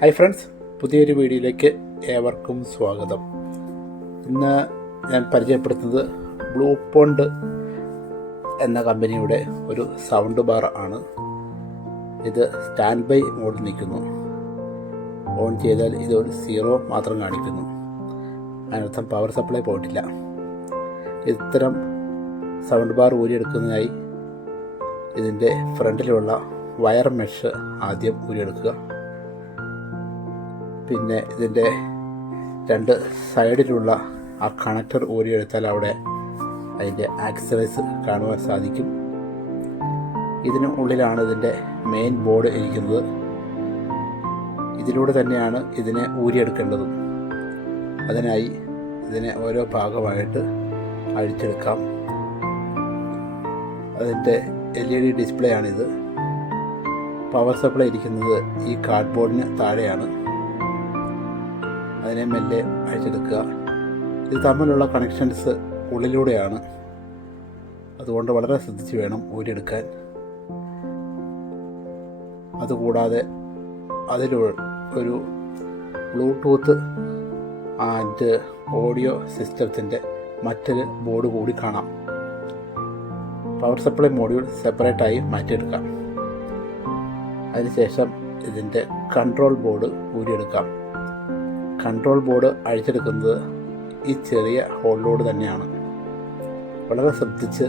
Hi friends, പുതിയൊരു വീഡിയോയിലേക്ക് ഏവർക്കും സ്വാഗതം. ഇന്ന് ഞാൻ പരിചയപ്പെടുത്തുന്നത് ബ്ലൂ പോണ്ട് എന്ന കമ്പനിയുടെ ഒരു സൗണ്ട് ബാർ ആണ്. ഇത് സ്റ്റാൻഡ് ബൈ മോഡിൽ നിൽക്കുന്നു. ഓൺ ചെയ്താൽ ഇത് ഒരു 0 മാത്രം കാണിക്കുന്നു. അതിനർത്ഥം പവർ സപ്ലൈ പോയിട്ടില്ല. ഇത്തരം സൗണ്ട് ബാർ ഊരിയെടുക്കുന്നതിനായി ഇതിൻ്റെ ഫ്രണ്ടിലുള്ള വയർ മെഷ് ആദ്യം ഊരിയെടുക്കുക. പിന്നെ ഇതിൻ്റെ 2 സൈഡിലുള്ള ആ കണക്ടർ ഊരിയെടുത്താൽ അവിടെ അതിൻ്റെ ആക്സറൈസ് കാണുവാൻ സാധിക്കും. ഇതിന് ഉള്ളിലാണ് ഇതിൻ്റെ മെയിൻ ബോർഡ് ഇരിക്കുന്നത്. ഇതിലൂടെ തന്നെയാണ് ഇതിനെ ഊരിയെടുക്കേണ്ടതും. അതിനായി ഇതിനെ ഓരോ ഭാഗമായിട്ട് അഴിച്ചെടുക്കാം. അതിൻ്റെ LED ഡിസ്പ്ലേ ആണിത്. പവർ സപ്ലൈ ഇരിക്കുന്നത് ഈ കാർഡ്ബോർഡിന് താഴെയാണ്. അതിനെ മെല്ലെ അഴിച്ചെടുക്കുക. ഇത് തമ്മിലുള്ള കണക്ഷൻസ് ഉള്ളിലൂടെയാണ്. അതുകൊണ്ട് വളരെ ശ്രദ്ധിച്ച് വേണം ഊരിയെടുക്കാൻ. അതുകൂടാതെ അതിലൊരു ബ്ലൂടൂത്ത് ആൻഡ് ഓഡിയോ സിസ്റ്റത്തിൻ്റെ മറ്റൊരു ബോർഡ് കൂടി കാണാം. പവർ സപ്ലൈ മോഡ്യൂൾ സെപ്പറേറ്റായി മാറ്റിയെടുക്കാം. അതിനുശേഷം ഇതിൻ്റെ കൺട്രോൾ ബോർഡ് ഊരിയെടുക്കാം. കൺട്രോൾ ബോർഡ് അഴിച്ചെടുക്കുന്നത് ഈ ചെറിയ ഹോളിലൂടെ തന്നെയാണ്. വളരെ ശ്രദ്ധിച്ച്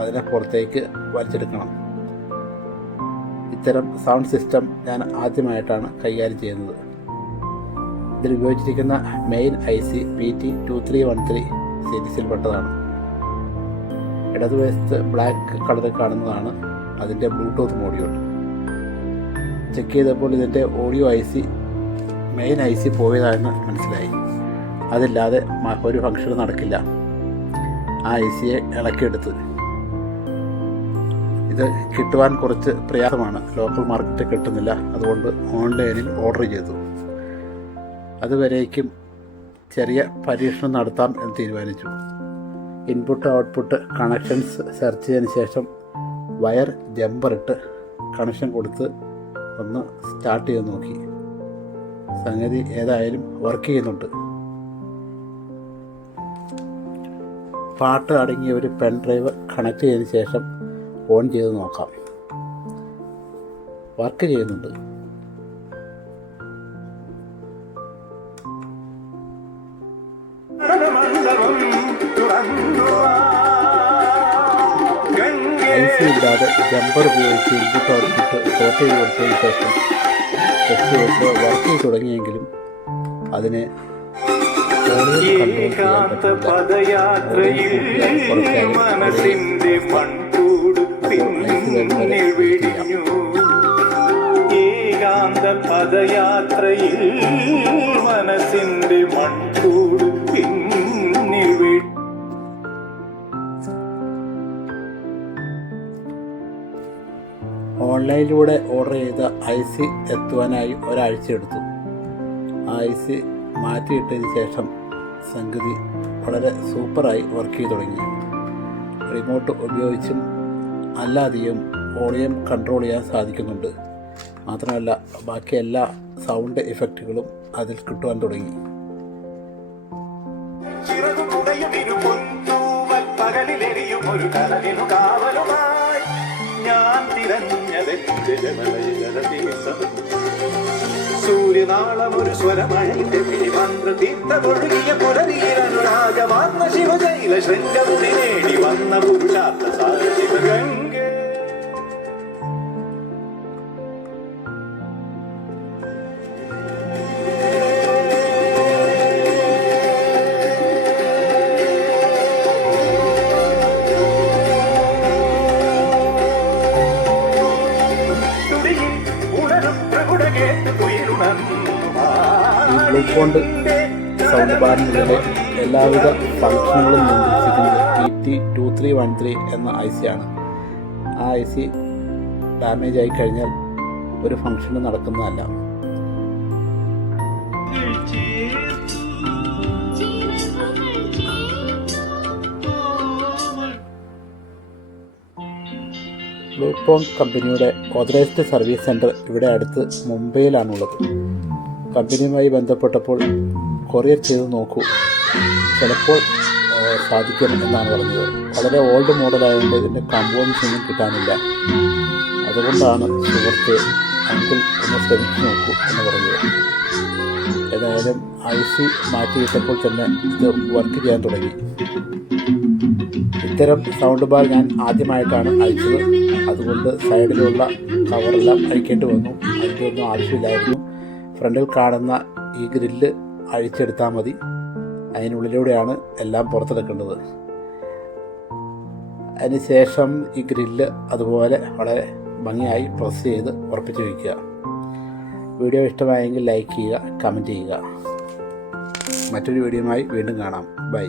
അതിനെ പുറത്തേക്ക് വലിച്ചെടുക്കണം. ഇത്തരം സൗണ്ട് സിസ്റ്റം ഞാൻ ആദ്യമായിട്ടാണ് കൈകാര്യം ചെയ്യുന്നത്. ഇതിൽ ഉപയോഗിച്ചിരിക്കുന്ന മെയിൻ IC PT2313 സീരീസിൽപ്പെട്ടതാണ്. ഇടതുവശത്ത് ബ്ലാക്ക് കളറിൽ കാണുന്നതാണ് അതിൻ്റെ ബ്ലൂടൂത്ത് മോഡ്യൂൾ. ചെക്ക് ചെയ്തപ്പോൾ ഇതിൻ്റെ ഓഡിയോ മെയിൻ IC പോയതാണെന്ന് മനസ്സിലായി. അതില്ലാതെ ഒരു ഫംഗ്ഷൻ നടക്കില്ല. ആ ICയെ ഇളക്കിയെടുത്ത് ഇത് കിട്ടുവാൻ കുറച്ച് പ്രയാസമാണ്. ലോക്കൽ മാർക്കറ്റ് കിട്ടുന്നില്ല. അതുകൊണ്ട് ഓൺലൈനിൽ ഓർഡർ ചെയ്തു. അതുവരേക്കും ചെറിയ പരീക്ഷണം നടത്താം എന്ന് തീരുമാനിച്ചു. ഇൻപുട്ട് ഔട്ട്പുട്ട് കണക്ഷൻസ് സെർച്ച് ചെയ്തതിന് ശേഷം വയർ ജമ്പർ ഇട്ട് കണക്ഷൻ കൊടുത്ത് ഒന്ന് സ്റ്റാർട്ട് ചെയ്ത് നോക്കി. സംഗതി ഏതായാലും വർക്ക് ചെയ്യുന്നുണ്ട്. പാട്ട് അടങ്ങിയ ഒരു പെൻ ഡ്രൈവ് കണക്ട് ചെയ്തതിന് ശേഷം ഓൺ ചെയ്ത് നോക്കാം. വർക്ക് ചെയ്യുന്നുണ്ട്. IC ഇല്ലാതെ ജമ്പർ ഉപയോഗിച്ച് ഇൻപുട്ട് ഔട്ട്പുട്ട് ഷോർട്ട് ചെയ്ത് കൊടുത്തതിന് ശേഷം ടെസ്റ്റ് ചെയ്ത് വർക്ക് ചെയ്ത് തുടങ്ങിയെങ്കിലും അതിനെ ഓൺലൈനിലൂടെ ഓർഡർ ചെയ്ത IC എത്തുവാനായി ഒരാഴ്ച എടുത്തു. ആ IC മാറ്റിയിട്ടതിന് ശേഷം സംഗതി വളരെ സൂപ്പറായി വർക്ക് ചെയ്ത് തുടങ്ങി. റിമോട്ട് ഉപയോഗിച്ചും അല്ലാതെയും വോളിയം കൺട്രോൾ ചെയ്യാൻ സാധിക്കുന്നുണ്ട്. മാത്രമല്ല ബാക്കി എല്ലാ സൗണ്ട് ഇഫക്റ്റുകളും അതിൽ കിട്ടുവാൻ തുടങ്ങി. സൂര്യനാളമൊരു സ്വരമഴയുടെ പിരിമന്ത്ര തീർത്ഥമൊഴുകിയ പുലരിയിലനുരാഗമാർന്ന ശിവജൈല ശൃംഗമുടി നേടി വന്ന പുരുഷാർത്ഥ ശിവഗംഗേ. ഈ ബ്ലൂ പോണ്ട് സൗണ്ട് ബാറിനുള്ളിലെ എല്ലാവിധ ഫങ്ഷനുകളും നിയന്ത്രിച്ചിരിക്കുന്നത് PT2313 എന്ന IC ആണ്. ആ IC ഡാമേജ് ആയി കഴിഞ്ഞാൽ ഒരു ഫങ്ഷനും നടക്കുന്നതല്ല. ബ്ലൂ പോണ്ട് കമ്പനിയുടെ ഓതറൈസ്ഡ് സർവീസ് സെൻറ്റർ ഇവിടെ അടുത്ത് മുംബൈയിലാണുള്ളത്. കമ്പനിയുമായി ബന്ധപ്പെട്ടപ്പോൾ കൊറിയർ ചെയ്ത് നോക്കൂ, ചിലപ്പോൾ സാധിക്കും എന്നാണ് പറഞ്ഞത്. വളരെ ഓൾഡ് മോഡലായതുകൊണ്ട് ഇതിൻ്റെ കമ്പോണൻസ് ഒന്നും കിട്ടാനില്ല. അതുകൊണ്ടാണ് സുഹൃത്ത് അങ്കിൾ ഒന്ന് ശ്രമിച്ചു നോക്കൂ എന്ന് പറഞ്ഞത്. ഏതായാലും IC മാറ്റിയിട്ടപ്പോൾ തന്നെ ഇത് വർക്ക് ചെയ്യാൻ തുടങ്ങി. ഇത്തരം സൗണ്ട് ബാർ ഞാൻ ആദ്യമായിട്ടാണ് അയച്ചത്. അതുകൊണ്ട് സൈഡിലുള്ള കവറെല്ലാം അഴിക്കേണ്ടി വന്നു. അതിൻ്റെ ഒന്നും ആവശ്യമില്ലായിരുന്നു. ഫ്രണ്ടിൽ കാണുന്ന ഈ ഗ്രില്ല് അഴിച്ചെടുത്താൽ മതി. അതിനുള്ളിലൂടെയാണ് എല്ലാം പുറത്തെടുക്കേണ്ടത്. അതിനുശേഷം ഈ ഗ്രില്ല് അതുപോലെ വളരെ ഭംഗിയായി പ്രസ് ചെയ്ത് ഉറപ്പിച്ച് വയ്ക്കുക. വീഡിയോ ഇഷ്ടമായെങ്കിൽ ലൈക്ക് ചെയ്യുക, കമൻറ്റ് ചെയ്യുക. മറ്റൊരു വീഡിയോയുമായി വീണ്ടും കാണാം. ബൈ.